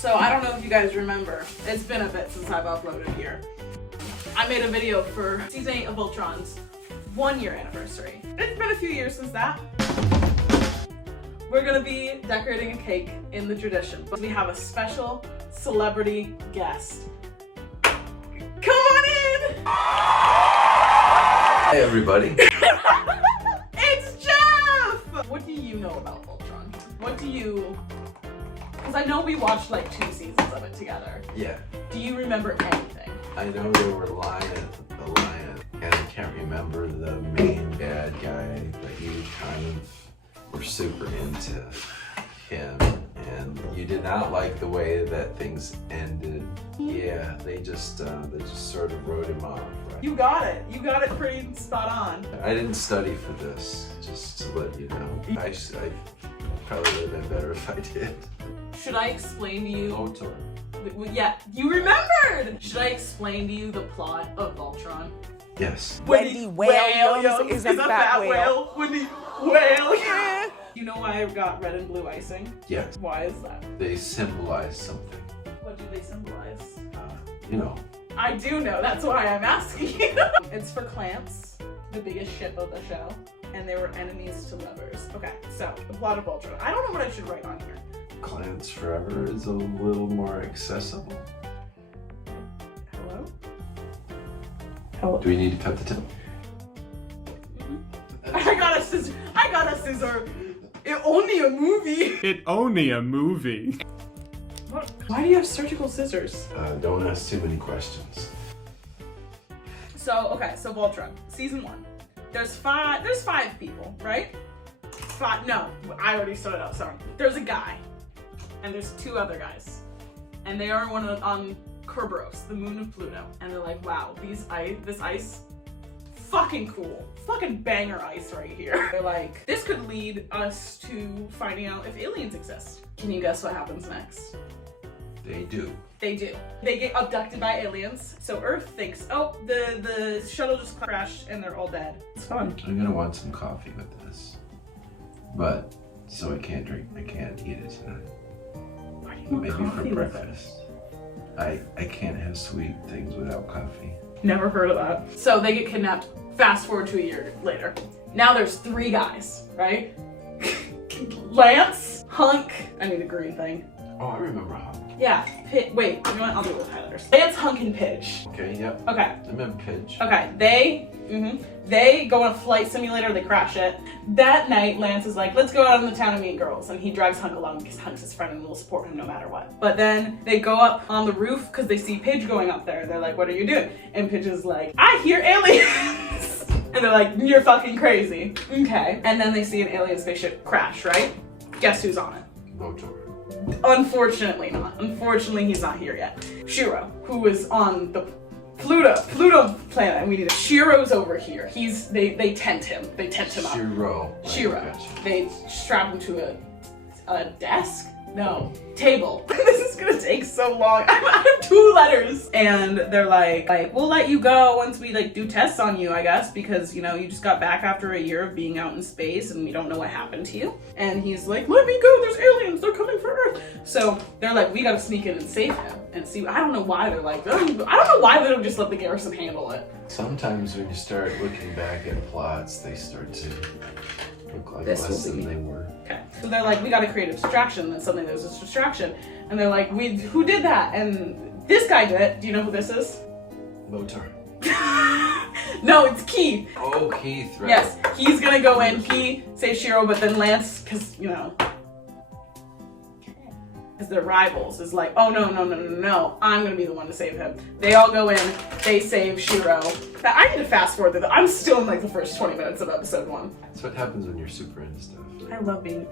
So I don't know if you guys remember, it's been a bit since I've uploaded here. I made a video for season 8 of Voltron's 1-year anniversary. It's been a few years since that. We're gonna be decorating a cake in the tradition, but we have a special celebrity guest. Come on in! Hi everybody. It's Jeff! What do you know about Voltron? What do you... Because I know we watched like 2 seasons of it together. Yeah. Do you remember anything? I know there were the lion, and I can't remember the main bad guy, but you kind of were super into him, and you did not like the way that things ended. Yeah, they just sort of wrote him off, right? You got it. You got it pretty spot on. I didn't study for this, just to let you know. I probably would have been better if I did. Should I explain to you? Voltron. Yeah, you remembered! Should I explain to you the plot of Voltron? Yes. Wendy Williams is a fat whale. Wendy whale. Yeah. You know why I got red and blue icing? Yes. Why is that? They symbolize something. What do they symbolize? You know. I do know, that's why I'm asking you. It's for Clamps, the biggest ship of the show, and they were enemies to lovers. Okay, so the plot of Voltron. I don't know what I should write on here. Clowns Forever is a little more accessible. Hello? Hello? Do we need to cut the tip? I got a scissor. I got a scissor. It only a movie. It only a movie. What? Why do you have surgical scissors? Don't ask too many questions. So, okay, so Voltron, season 1. There's five people, right? No, I already started out, sorry. There's a guy, and there's 2 other guys. And they are on Kerberos, the moon of Pluto. And they're like, wow, this ice, fucking cool. Fucking banger ice right here. They're like, this could lead us to finding out if aliens exist. Can you guess what happens next? They do. They do. They get abducted by aliens. So Earth thinks, oh, the shuttle just crashed and they're all dead. It's fun. I'm gonna want some coffee with this. But, so I can't eat it tonight. Why do you want Maybe for coffee with it? breakfast. I can't have sweet things without coffee. Never heard of that. So they get kidnapped. Fast forward to a year later. Now there's 3 guys, right? Lance, Hunk, I need a green thing. Oh, I remember how. Yeah, wait, you know what? I'll do it with highlighters. Lance, Hunk, and Pidge. Okay, yep. Okay. I remember Pidge. Okay, they go on a flight simulator, they crash it. That night, Lance is like, let's go out in the town and meet girls. And he drags Hunk along because Hunk's his friend and will support him no matter what. But then they go up on the roof because they see Pidge going up there. They're like, what are you doing? And Pidge is like, I hear aliens. And they're like, you're fucking crazy. Okay. And then they see an alien spaceship crash, right? Guess who's on it? Voltron. Unfortunately not. Unfortunately, he's not here yet. Shiro, who is on the Pluto planet, and we need Shiro's over here. They tent him. They tent him up. Shiro. Shiro. Gotcha. They strap him to a desk? No. Table. This is gonna take so long. I have 2 letters. And they're like, we'll let you go once we do tests on you, I guess, because, you know, you just got back after a year of being out in space and we don't know what happened to you. And he's like, let me go, there's aliens, they're coming for Earth. So they're like, we gotta sneak in and save him. And see, I don't know why they're like, I don't know why they don't just let the garrison handle it. Sometimes when you start looking back at plots, they start to look like This less will be- than they were. Okay. So they're like, we gotta create a distraction. Then suddenly there's this distraction. And they're like, who did that? And this guy did it. Do you know who this is? Lotar. No, it's Keith. Oh, Keith, right. Yes, he's gonna go in. He saves Shiro, but then Lance, because, you know, because they're rivals, is like, oh, no, I'm gonna be the one to save him. They all go in, they save Shiro. I need to fast forward through I'm still in the first 20 minutes of episode 1. That's what happens when you're super into stuff. I love being,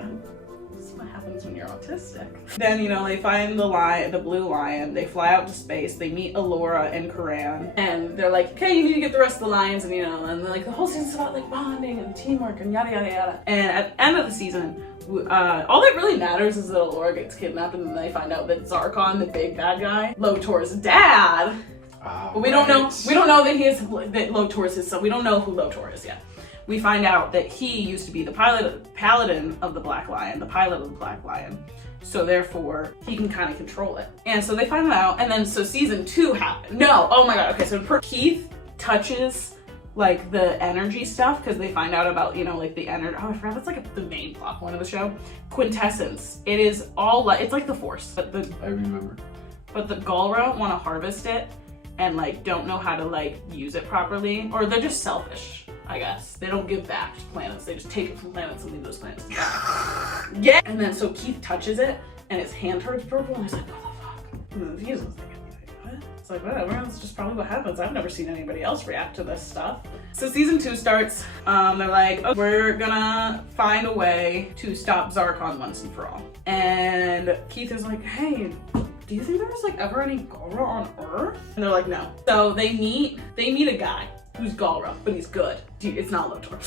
this is what happens when you're autistic. Then, you know, they find the blue lion, they fly out to space, they meet Alora and Karan, and they're like, okay, you need to get the rest of the lions, and, you know, and the whole season's about bonding and teamwork and yada yada yada. And at the end of the season, all that really matters is that Alora gets kidnapped, and then they find out that Zarkon, the big bad guy, Lotor's dad, but we don't know that Lotor is his son. We don't know who Lotor is yet. we find out that he used to be the paladin of the Black Lion, the pilot of the Black Lion. So therefore, he can kind of control it. And so they find that out, and then so season 2 happened. No, oh my god, okay, so Keith touches like the energy stuff because they find out about, you know, like the energy. Oh, I forgot that's like the main plot point of the show. Quintessence. It is all like, it's like the Force. But I remember. But the Galra want to harvest it and like don't know how to like use it properly, or they're just selfish, I guess. They don't give back to planets. They just take it from planets and leave those planets. Yeah. And then so Keith touches it and his hand turns purple and he's like, what the fuck? And then he doesn't think anything of it. It's like, whatever, that's just probably what happens. I've never seen anybody else react to this stuff. So season 2 starts. They're like, oh, we're gonna find a way to stop Zarkon once and for all. And Keith is like, hey, do you think there was like ever any Galra on Earth? And they're like, no. So they meet a guy who's Galra, but he's good. It's not Lotor,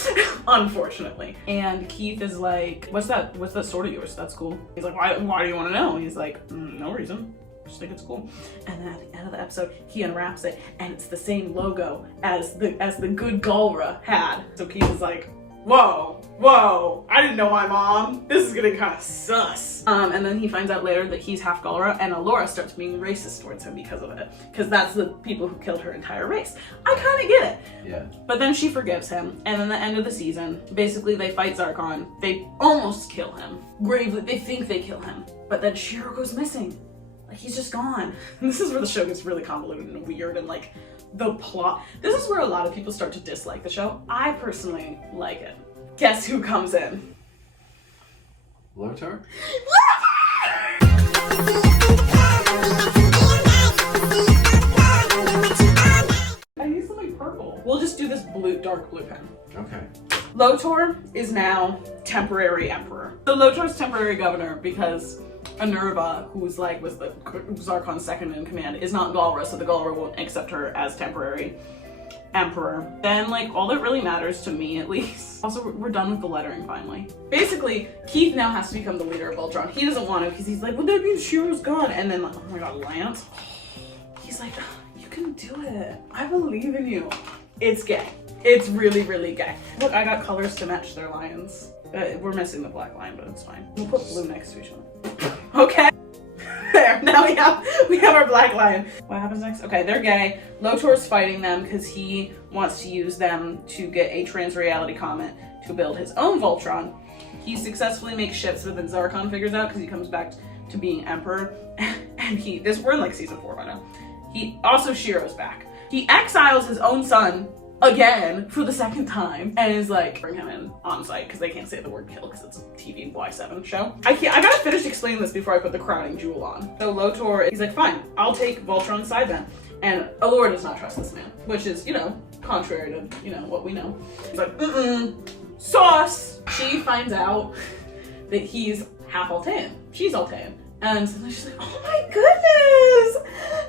unfortunately. And Keith is like, what's that sword of yours? That's cool. He's like, why do you want to know? He's like, no reason. Just think it's cool. And then at the end of the episode, he unwraps it, and it's the same logo as the good Galra had. So Keith is like, whoa, I didn't know my mom. This is getting kind of sus. And then he finds out later that he's half Galra, and Alora starts being racist towards him because of it. Because that's the people who killed her entire race. I kind of get it. Yeah. But then she forgives him, and then the end of the season, basically they fight Zarkon. They almost kill him. Gravely, they think they kill him. But then Shiro goes missing. Like, he's just gone. And this is where the show gets really convoluted and weird, and like, the plot. This is where a lot of people start to dislike the show. I personally like it. Guess who comes in? Lotor? I need something purple. We'll just do this dark blue pen. Okay. Lotor is now temporary emperor. So Lotor's temporary governor because Minerva, was the Zarkon's second in command, is not Galra, so the Galra won't accept her as temporary emperor. Then, like, all that really matters to me, at least. Also, we're done with the lettering finally. Basically, Keith now has to become the leader of Voltron. He doesn't want to because he's like, well, that means Shiro's gone. And then, like, oh my god, Lance. He's like, you can do it. I believe in you. It's gay. It's really, really gay. Look, I got colors to match their lions. We're missing the black lion, but it's fine. We'll put blue next to each other. Okay. There, now we have our black lion. What happens next? Okay, they're gay. Lotor's fighting them because he wants to use them to get a trans-reality comet to build his own Voltron. He successfully makes ships, but then Zarkon figures out because he comes back to being emperor. And we're in like season 4 by now. Shiro's back. He exiles his own son again for the second time and is like, bring him in on site because they can't say the word kill because it's a TV Y7 show. I gotta finish explaining this before I put the crowning jewel on. So Lotor, he's like, fine, I'll take Voltron's side then. And Allura does not trust this man, which is, you know, contrary to, you know, what we know. He's like, sauce! She finds out that he's half Altean. She's Altean. And so she's like, oh my goodness!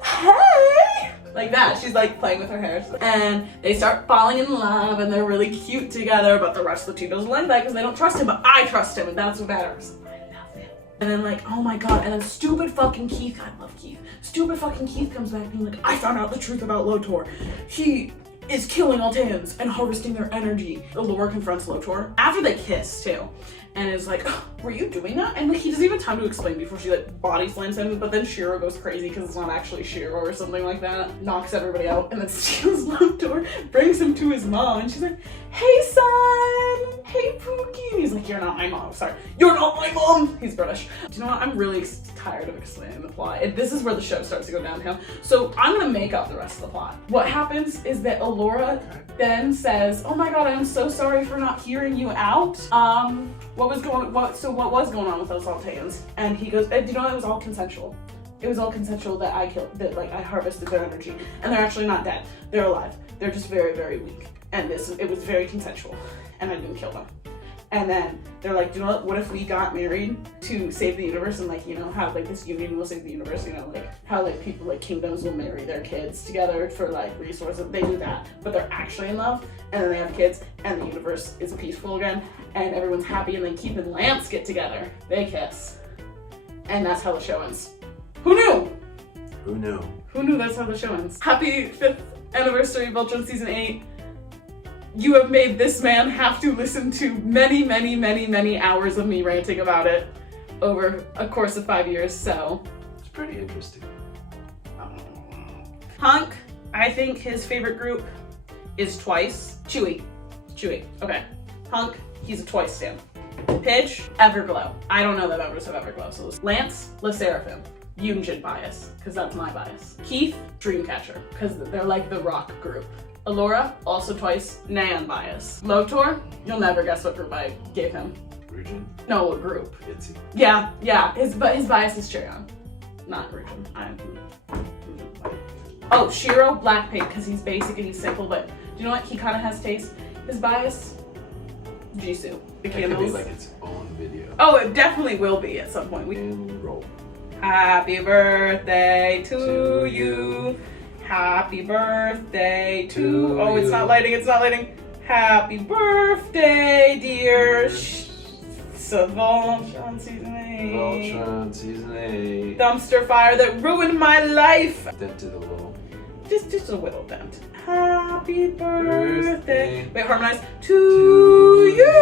Hey! Like that. She's like playing with her hair. And they start falling in love and they're really cute together, but the rest of the team doesn't like that because they don't trust him, but I trust him and that's what matters. I love him. And then like, oh my god, and then stupid fucking Keith, I love Keith. Stupid fucking Keith comes back being like, I found out the truth about Lotor. He is killing Alteans and harvesting their energy. Allura confronts Lotor after they kiss too. And is like, oh, were you doing that? And like, he doesn't even have time to explain before she like body slams him, but then Shiro goes crazy because it's not actually Shiro or something like that. Knocks everybody out and then steals Lotor, brings him to his mom, and she's like, hey son, hey Pookie. And he's like, you're not my mom, sorry. You're not my mom! He's British. Do you know what? I'm really tired of explaining the plot. This is where the show starts to go downhill. So I'm gonna make up the rest of the plot. What happens is that Allura then says, oh my god, I'm so sorry for not hearing you out. What was going on with those Alteans? And he goes, you know, it was all consensual. It was all consensual that I harvested their energy. And they're actually not dead. They're alive. They're just very, very weak. And it was very consensual. And I didn't kill them. And then they're like, you know what if we got married to save the universe and like, you know, how like this union will save the universe, you know, like how like people like kingdoms will marry their kids together for like resources. They do that, but they're actually in love and then they have kids and the universe is peaceful again and everyone's happy and then Keith and Lance get together. They kiss. And that's how the show ends. Who knew? Who knew? Who knew that's how the show ends? Happy 5th anniversary Voltron season 8. You have made this man have to listen to many, many, many, many hours of me ranting about it over a course of 5 years, so. It's pretty interesting. Hunk, I think his favorite group is Twice. Chewy. Okay. Hunk, he's a Twice stan. Pidge, Everglow. I don't know that members of Everglow, so Lance, Le Seraphim. Yunjin bias, because that's my bias. Keith, Dreamcatcher, because they're like the rock group. Alora, also Twice, Neon bias. Lotor, you'll never guess what group I gave him. Region? No, what group? Itzy. Yeah, his bias is Cheon, not Region. Oh, Shiro, Blackpink, because he's basic and he's simple, but do you know what? He kind of has taste. His bias, Jisoo. The It could be candles. like its own video. Oh, it definitely will be at some point. And roll. Happy birthday to you. Happy birthday to. Oh, it's not lighting. Happy birthday, dear. So Voltron season 8. Voltron season 8. Dumpster fire that ruined my life. Dented a little. Just a little dent. Happy birthday. Birthday. Wait, harmonize. To you.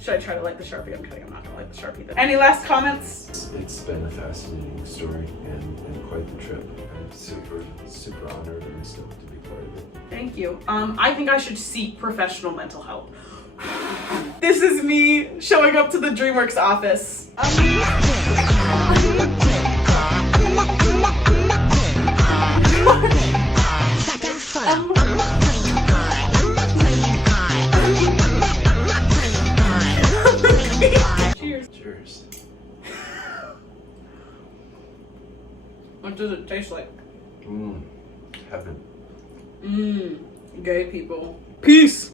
Should I try to light the Sharpie? I'm kidding, I'm not gonna light the Sharpie then. Any last comments? It's been a fascinating story and quite the trip. I'm super honored and stoked to be part of it. Thank you. I think I should seek professional mental help. This is me showing up to the DreamWorks office. Cheers. Cheers. What does it taste like? Heaven. Gay people. Peace.